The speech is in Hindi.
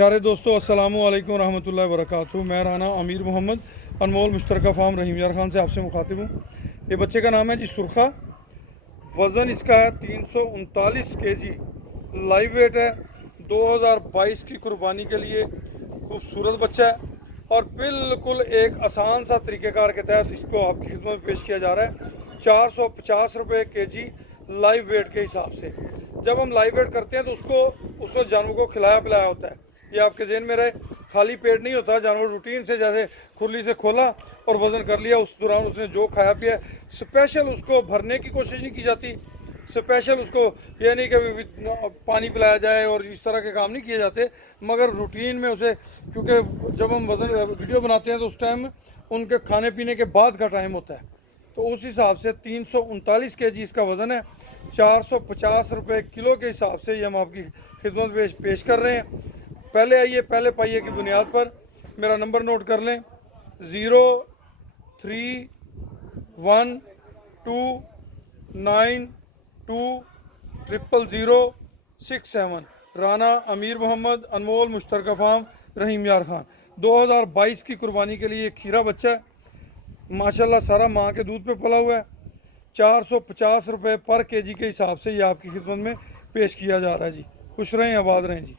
प्यारे दोस्तों, अस्सलामु अलैकुम रहमतुल्लाहि व बरकातहू। मैं राना अमीर मोहम्मद अनमोल मुश्तरका फार्म रहीम यार खान से आपसे मुखातिब हूँ। ये बच्चे का नाम है जी सुरखा। वज़न इसका है 339 kg। लाइव वेट है। 2022 की कुर्बानी के लिए खूबसूरत बच्चा है और बिल्कुल एक आसान सा तरीक़ेकार के तहत इसको आपकी खिदमत में पेश किया जा रहा है 450 रुपये kg लाइव वेट के हिसाब से। जब हम लाइव वेट करते हैं तो उस वक्त जानवर को खिलाया पिलाया होता है। ये आपके ज़हन में रहे, खाली पेट नहीं होता। जानवर रूटीन से जैसे खुरली से खोला और वज़न कर लिया, उस दौरान उसने जो खाया पिया, स्पेशल उसको भरने की कोशिश नहीं की जाती। स्पेशल उसको ये नहीं कि पानी पिलाया जाए और इस तरह के काम नहीं किए जाते, मगर रूटीन में उसे, क्योंकि जब हम वज़न वीडियो बनाते हैं तो उस टाइम उनके खाने पीने के बाद का टाइम होता है, तो उस हिसाब से 339 kg इसका वज़न है। 450 रुपये किलो के हिसाब से ये हम आपकी खिदमत में पेश कर रहे हैं। पहले आइए पहले पाइए की बुनियाद पर मेरा नंबर नोट कर लें, 0312920067। राना अमीर मोहम्मद अनमोल मुश्तरका फार्म रहीम यार खान। 2022 की कुर्बानी के लिए खीरा बच्चा है माशाल्लाह, सारा माँ के दूध पे पला हुआ है। 450 रुपये पर kg के हिसाब से ये आपकी खिदमत में पेश किया जा रहा है जी। खुश रहें, आबाद रहें जी।